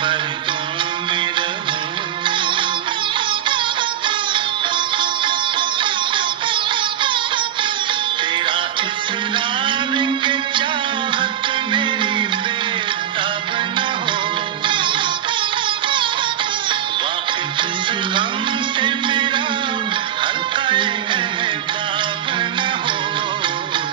पर्दों में रहूं। तेरा इसरार के चाहत मेरी बेताब न हो। वाकिफ इस गम से मेरा हल्का एहसाब न हो।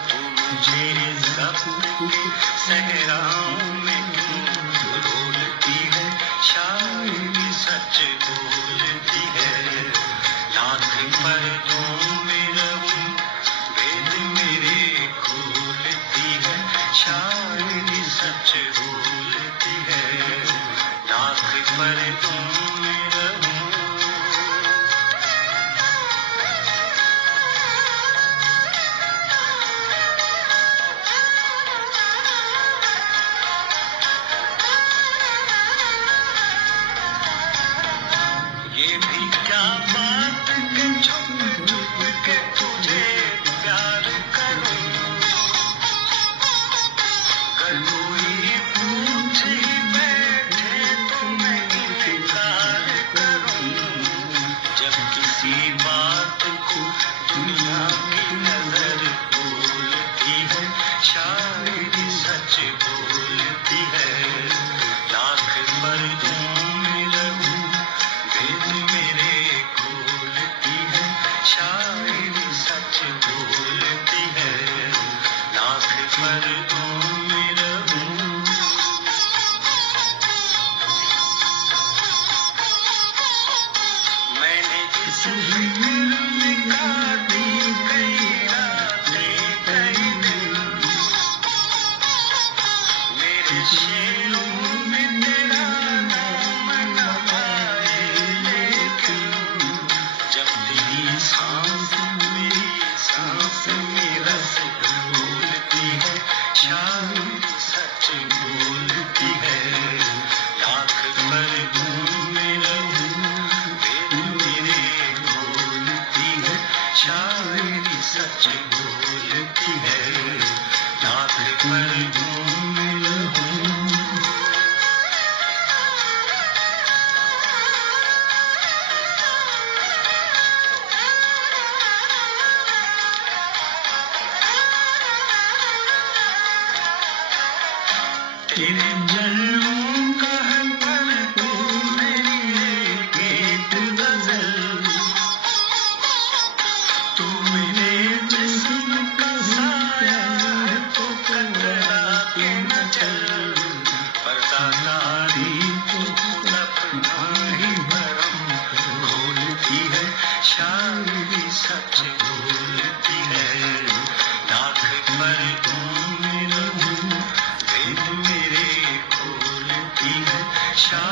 तू मुझे ज़ब्त के सहराओं में क्यों रोलती है, शायरी सच बोलती है। लाख पर्दों में रहूं, भेद मेरे खोलती है, शायरी सच बोलती है। लाख पर्दों में रहूं। ये भी क्या बात कि छुप छुप के तुझे प्यार करूं। अगर कोई पूछ ही बैठे तो मैं इनकार करूं। जब किसी बात को दुनिया की नजर बोलती है, शायरी सच बोलती है। लाख पर्दों में रहूं, भेद मेरे खोलती है, शायरी सच बोलती है। लाख पर्दों में रहूं। मैंने इस फिक्र में काटी कई रातें कई दिन। मेरे शेरों में तेरा नाम न आए, लेकिन जब तेरी सांस मेरी सांस में रस घोलती है, शायरी सच बोलती है। लाख पर्दों में रहूं, भेद मेरे खोलती है, शायरी सच बोलती है। लाख पर्दों में रहूं। तेरे जलवों का है पर तू मेरी एक गजल। तू मेरे जिस्म का साया है तो कतरा के न चल। पर्दा तारी तो खुद अपना ही भरम खोलती है, शायरी सच बोलती है।